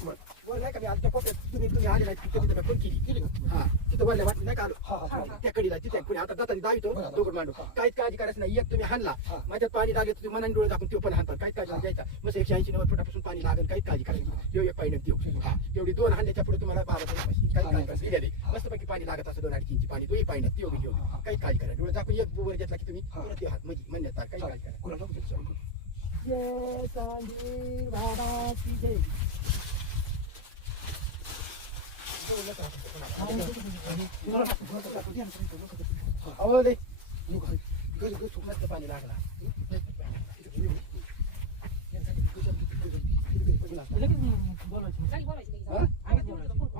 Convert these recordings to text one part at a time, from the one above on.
वर नाही का मी कोपऱ्यात तुम्ही तुम्ही तिथे तिथे फोन केली केली हा. तिथं वरल्या वाटली नाही का आलो त्या कडीला तिथे कुणी आता जाताना दावितो दोघं मांडू काहीच काळजी करायचं नाही एक तुम्ही हाणला माझ्यात पाणी लागेल तुम्ही मनाने डोळे दाखवून तो पण हाणतात काहीच काळजी नाही मग एकशे ऐंशी नव्वद फुटापासून पाणी लागेल काहीच काळजी करायची येऊ एक पाणी देऊ हा दोन हाणल्याच्या पुढे तुम्हाला बाबा काही काळजी करायची मस्तपैकी पाणी लागत असं दोन अडीच इंची पाणी दोही पाणी ती घेऊ काही काळजी करा डोळे दाखवून एक घेतला की तुम्ही परत हात म्हणजे म्हणण्यात काही काळजी करा पाणी लागला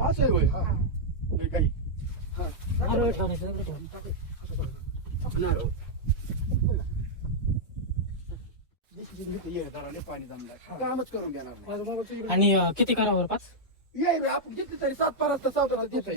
असं आहे होय काही नारळ. ये जरा पाणी जमलाय कामच करून घेणार आणि किती करावर पाच ये रे, आपण तरी सात पारात तर सावताला देत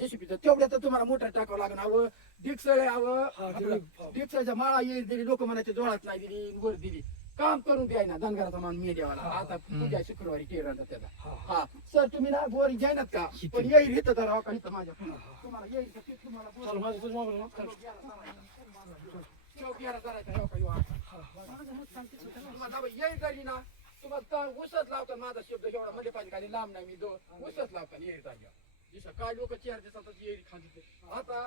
जेसीपीचं तेवढ्या तर तुम्हाला मोठा टाकावं लागणार हवं डिक्सळ हवं डिक्सळच्या माळा येईल दिली लोक म्हणायचे जोळात नाही दिली वर दिली. काम करून द्याय ना धनगराचा मान मी द्यावाला आता पूजा शुक्रवारी त्याचा हा सर तुम्ही ना बोरी जायनात का? पण येईल इथं जरा हो का इथं. माझ्या तुम्हाला येईल तुम्हाला हो येईल तरी ना. तुम्हाला तर उसच लावतात माझा शब्द एवढा. मध्ये पाहिजे खाली लांब नाही मी दो उसच लावतात येईल तरी जसं काय लोक चार दिवसात येईल खाली आता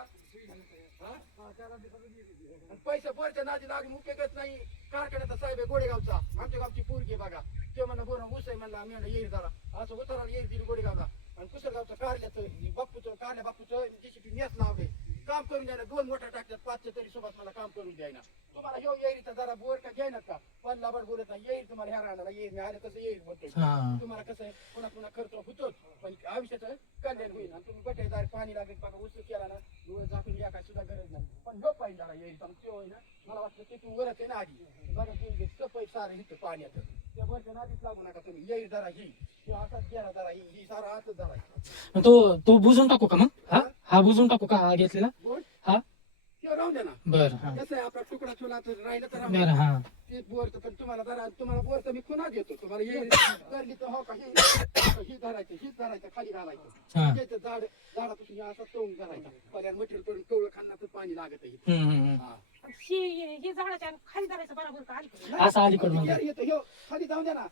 हा? आणि पैसे पोरच्या नादी लागून उपयोगच नाही. कारखान्याचा साहेब आहे गोडेगावचा. आमच्या गावची पोरगी बघा. ते म्हणलं बरं ऊस आहे म्हणला मी म्हणलं येईल झाला असं उतराला येईल दिली गोडेगावला. आणि कुसरगावचं कारल्याचं बापूचं कारल्या बापूचं जेसीपी मेस लावले करून द्यायला दोन मोठ्या टाकतात पाचशे तरी सोबत मला काम करून द्यायना तुम्हाला ह्यो येईल तर जरा बोर का घ्यायना का? पण लाबड बोलत नाही. येईल तुम्हाला ह्या राहणार येईल मी आलं कसं येईल म्हणतोय. हा. तुम्हाला कसं आहे पुन्हा पुन्हा खर्च होतोच पण आयुष्याचं कल्याण होईल. आणि तुम्ही बटेदार पाणी लागेल बघा उचल केला ना डोळे झाकून या काय सुद्धा गरज नाही. पण ह्यो पाणी जरा येईल पण त्यो होईल ना मला वाटतं ते तू वरच आहे ना आधी. बघा तुम्ही सफाई सारं इथं पाण्याचं. त्या वरच्या नादीच लागू नका तुम्ही. येईल जरा ही. किंवा घ्या जरा ही. ही सारा हातच जरा तो तो बुजून टाकू का मग? हा? हा बुजून टाकू का हा घेतलेला? बोल. हा? राहून द्या ना. बर हा. कसं आहे आपला तुकडा चुला तर राहिलं तर राहून बर द्या. हा. ते बोरचं पण तुम्हाला जरा तुम्हाला बोरचं मी पुन्हा देतो. तुम्हाला येईल करली तर हो का ही ही धरायचं ही धरायचं खाली घालायचं. हा. त्याचं झाड झाडापासून हे असं तोंड करायचं. पर्याय मटेरियल पडून कवळं पाणी लागत आहे हम्म, हम्म, हम्म. हा. ही ही झाडाच्या खाली धरायचं बरोबर का? अलीकडे असं अलीकडं आणि म्हणजे. येतं, ह्यो खाली जाऊन द्या ना.